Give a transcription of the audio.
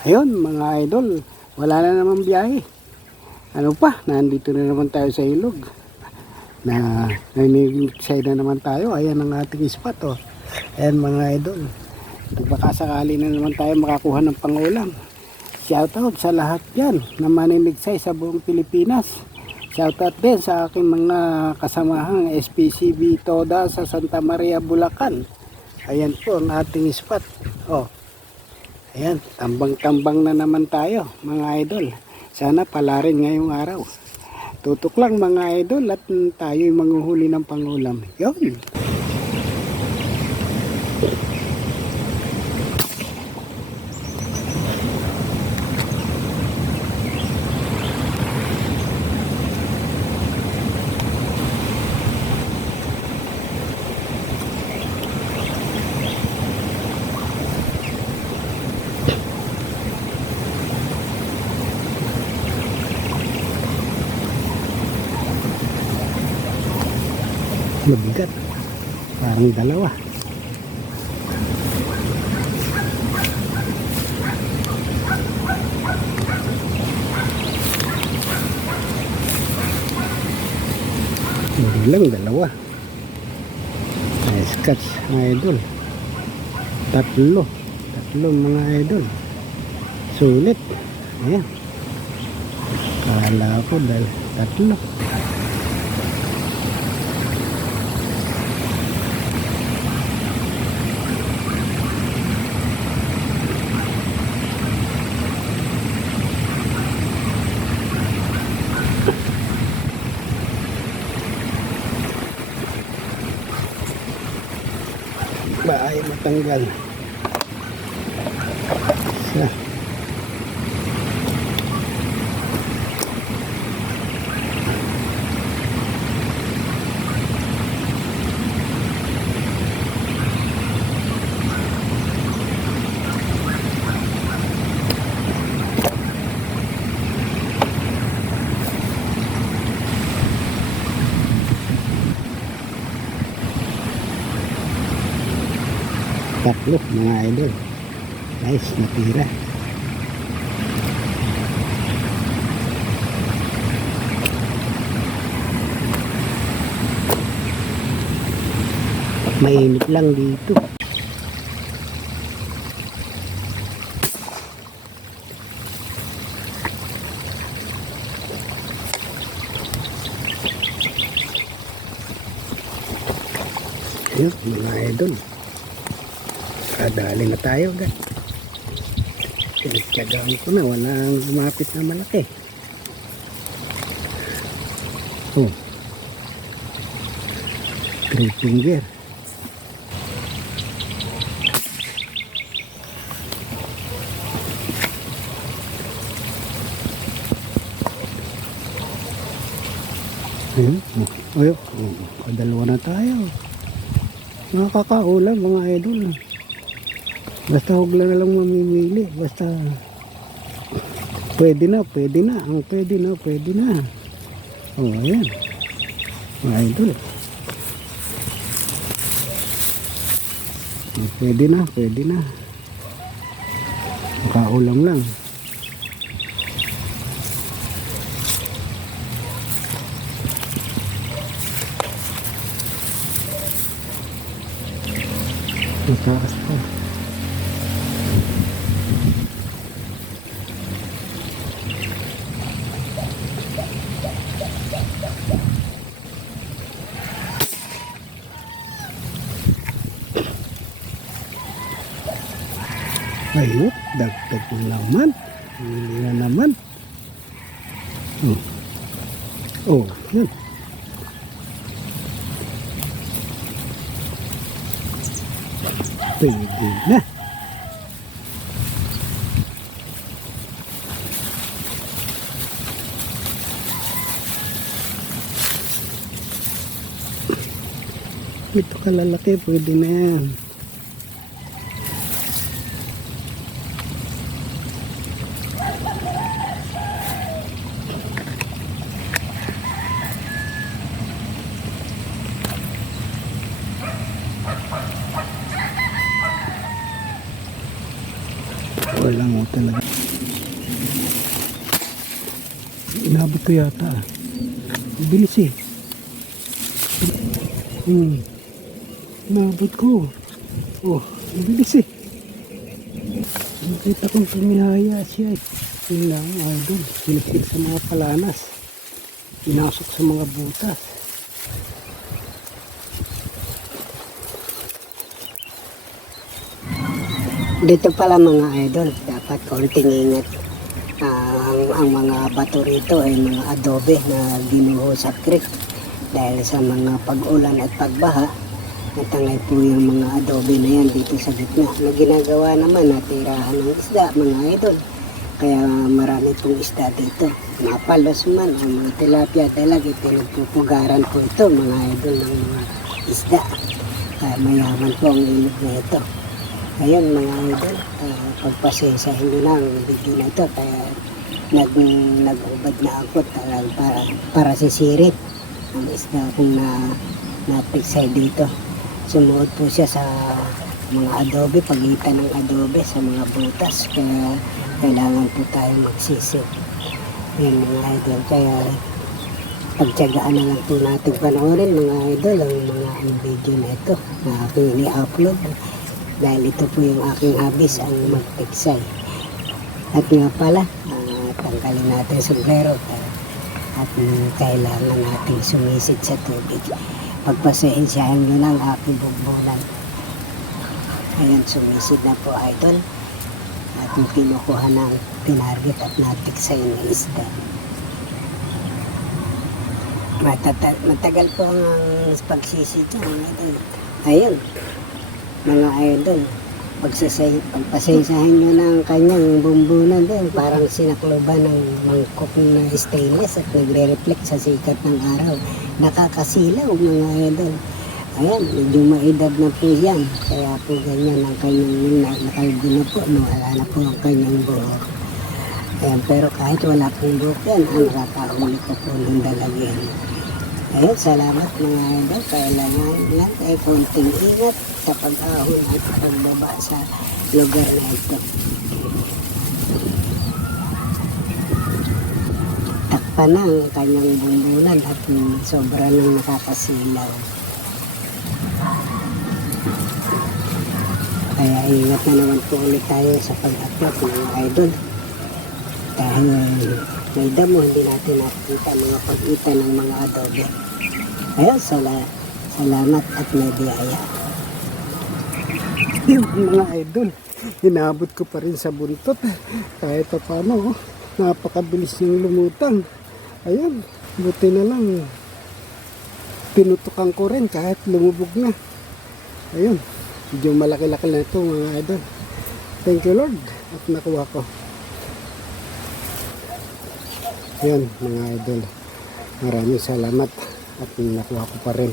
Ayun mga idol, wala na naman biyahe. Ano pa, nandito na naman tayo sa ilog. Naninigsay na naman tayo. Ayan ang ating spot, oh. Ayan mga idol. Baka sakali na naman tayo makakuha ng pangulam. Shoutout sa lahat yan na maninigsay sa buong Pilipinas. Shoutout din sa aking mga kasamahang SPCB Toda sa Santa Maria, Bulacan. Ayan po ang ating spot. Oh. Ayan, tambang-tambang na naman tayo mga idol. Sana pala rin ngayong araw. Tutok lang mga idol at tayo'y manghuhuli ng pangulam. Yun. Mabigat. Parang dalawa. Bilang dalawa. Nice catch mga idol. Tatlo mga idol. Sulit. Ayan. Kala ko dahil tatlo. Ay matanggal. Isa. Tatlo mga idol. Nice, natira. Mainit lang dito. Ayun mga idol. Kadali na tayo agad. Pinagtyagaan ko na, walang lumapit na malaki. Oh, 3 finger. Ayun, dalawa na tayo. Nakakaulam mga idol. Basta huwag lang mamimili. Basta pwede na. Ang pwede na. Oh, ayan. Mga idol. Pwede na. Makaulam lang. Mataas pa. Ayun, dagdag na naman. Hili na naman. Oh, yan. Pwede na. Ito kalalaki, pwede na yan. Walang mo talaga. Inabot ko yata. Ang bilis eh. Inabot ko. Oh, ang bilis eh. Nakita kong tumihaya siya eh. Yun lang, idol. Sinisip sa mga palanas. Pinasok sa mga butas. Dito pala mga idol, dapat konting ingat. Ang mga bato rito ay mga adobe na ginuho sa creek. Dahil sa mga pag-ulan at pagbaha, natangay po yung mga adobe na yan dito sa gitna. Na ginagawa naman na tirahan ng isda mga idol. Kaya marami pong isda dito. Mga palos man, ang mga tilapia talaga, pinagpupugaran po ito mga idol ng mga isda. Mayaman po ang ilog na ito. Ayun mga idol, pagpasensahin nyo na ang video na ito. Kaya nag-ubad na ako para sisirit ang isda kung napiksay dito. Sumuot po siya sa mga adobe, pagitan ng adobe sa mga butas. Kaya kailangan po tayo magsisit. Ayun mga idol, kaya pagtiyagaan na lang po natin panoorin mga idol ang video na ito na aking i-upload. Dahil ito po yung aking habis, ang magpiksay. At nga pala, tanggalin natin sombrero at kailangan natin sumisid sa tubig. Pagpasensyahan nyo lang aking bugbunan. Ayan, sumisid na po idol. At yung kinukuha ng tinarget at napiksay na isda. Matagal po ang pagsisid niya. Ayun. Mga idol, pagpasensyahan nyo ng kanyang bumbunan din, parang sinakloban ng mangkok na stainless at nagre-reflect sa sikat ng araw. Nakakasilaw mga idol. Ayan, medyo maedad na po yan. Kaya po ganyan ang kanyang nakalbo na po. No? Wala na po ang kanyang buhok. Ayan, pero kahit wala pong buhok yan, ang nakakahuli ko po ng dalagyan. Ayun, salamat mga idol. Kailangan lang ay konting ingat sa pag-ahon at pagbaba sa lugar na ito. Takpan na ang kanyang bumbunan at sobra nang nakakasilaw. Kaya ingat na naman po ulit tayo sa pag-upload mga idol. Dahil may damo, hindi natin nakikita mga pag-ita ng mga adobe. Ayun, salamat at may biyaya. Yung mga idol, inabot ko pa rin sa buntot. Kahit pa paano, napakabilis yung lumutang. Ayun, buti na lang. Pinutukan ko rin kahit lumubog na. Ayun, medyo malaki-laki na ito mga idol. Thank you Lord at nakuha ko. Ayun mga idol, maraming salamat at nakuha ko pa rin.